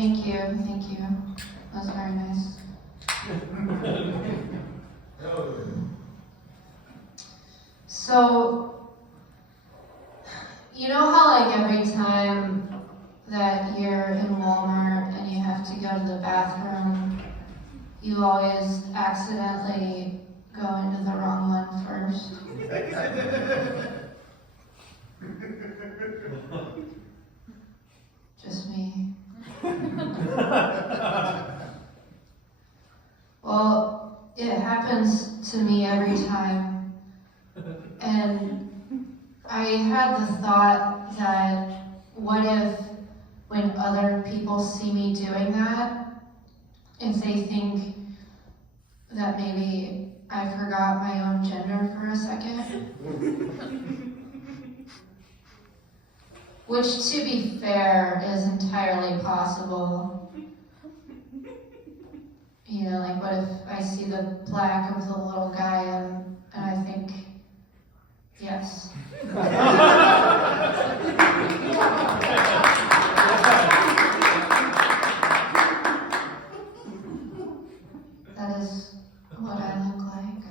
Thank you. That was very nice. So, you know how like every time that you're in Walmart and you have to go to the bathroom, you always accidentally go into the wrong one first? Just me. Well, it happens to me every time. And I had the thought that what if when other people see me doing that, if they think that maybe I forgot my own gender for a second? Which, to be fair, is entirely possible. You know, like what if I see the black of the little guy and I think, yes. That is what I look like.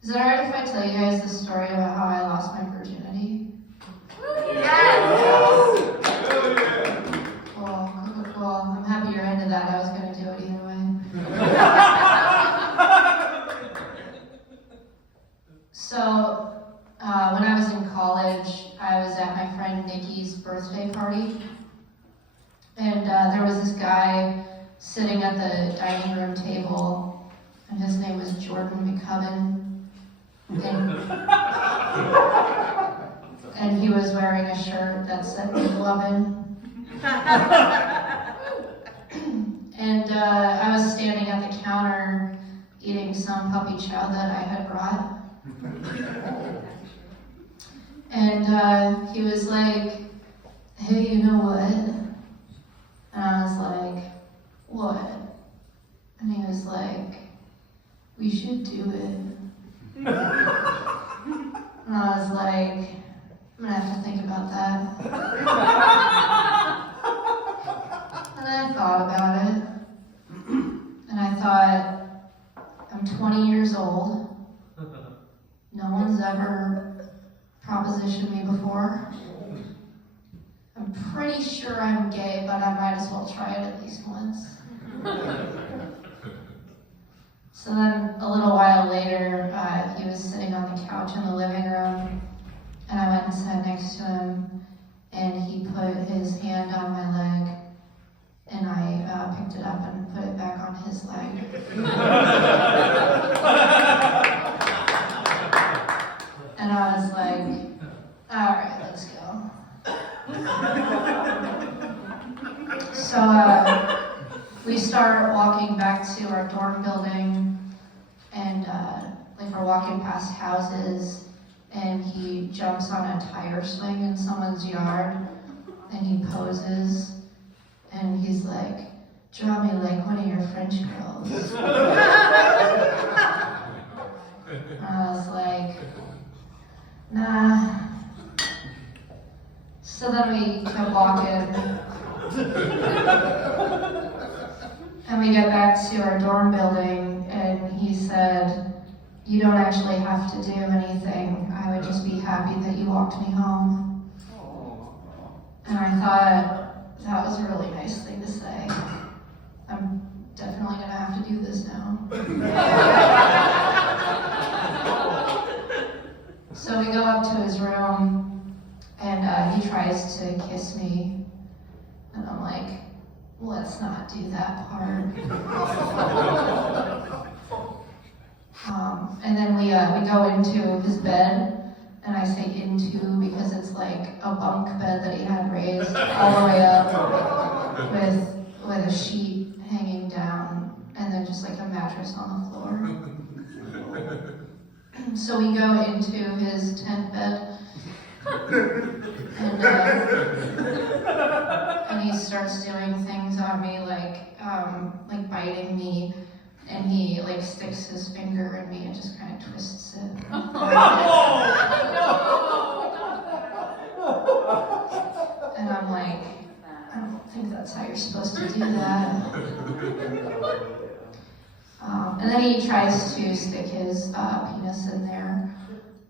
Is it alright if I tell you guys the story about how I lost my virginity? Yes! Well, I'm happy you're into that. I was going to do it either way. So, when I was in college, I was at my friend Nikki's birthday party. And there was this guy sitting at the dining room table, and his name was Jordan McCubbin. And he was wearing a shirt that said McLovin. And I was standing at the counter eating some puppy chow that I had brought. And he was like, "Hey, you know what?" And I was like, "What?" And he was like, "We should do it." And I was like, "I'm gonna have to think about that." And I thought about it. And I thought, I'm 20 years old. No one's ever propositioned me before. I'm pretty sure I'm gay, but I might as well try it at least once. So then a little while later, he was sitting on the couch in the living room, and I went and sat next to him, and he put his hand on my leg, and I picked it up and put it back on his leg. And I was like, "All right, let's go." So we start walking back to our dorm building, and like we're walking past houses, and he jumps on a tire swing in someone's yard, and he poses, and he's like, "Draw me like one of your French girls." And I was like, "Nah." So then we kept walking, and we get back to our dorm building, and he said, "You don't actually have to do anything. I would just be happy that you walked me home." And I thought, that was a really nice thing to say. I'm definitely gonna have to do this now. So we go up to his room, and he tries to kiss me, and I'm like, "Let's not do that part." And then we go into his bed, and I say into because it's like a bunk bed that he had raised all the way up with a sheet hanging down, and then just like a mattress on the floor. So we go into his tent bed, and he starts doing things on me like biting me, and he like sticks his finger in me and just kind of twists it. And then he tries to stick his penis in there,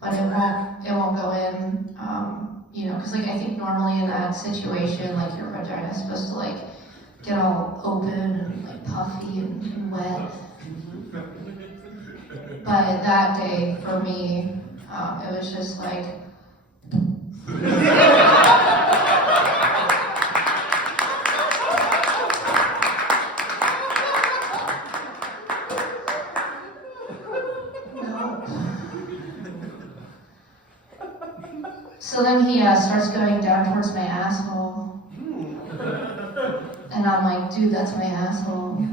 but it won't go in. Because like I think normally in that situation, like your vagina is supposed to like get all open and like puffy and wet. But that day for me, it was just like. So then he starts going down towards my asshole. And I'm like, dude, that's my asshole.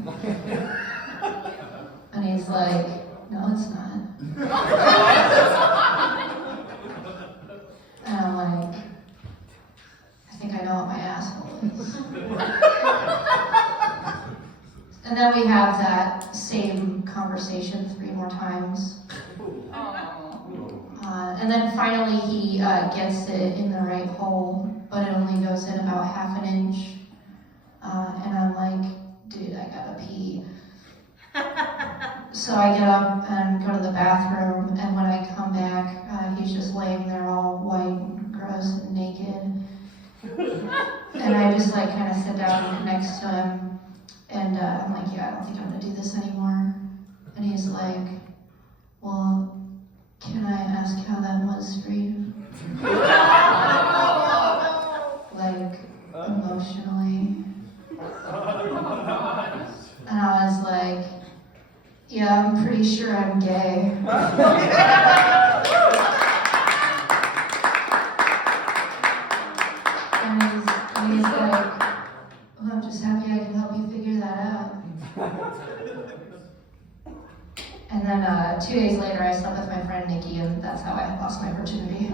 And he's like, no, it's not. And I'm like, I think I know what my asshole is. And then we have that same conversation 3 more times. And then finally he gets it in the right hole, but it only goes in about ½ an inch. And I'm like, dude, I gotta pee. So I get up and go to the bathroom, and when I come back, he's just laying there all white and gross and naked. And I just like kind of sit down next to him, and I'm like, yeah, I don't think I'm gonna do this anymore. And he's like, well, can I ask how that was for you? Like, emotionally. And I was like, yeah, I'm pretty sure I'm gay. And he's like, well, I'm just happy I can help you figure that out. And then 2 days later, I slept with my friend Nikki, and that's how I lost my virginity.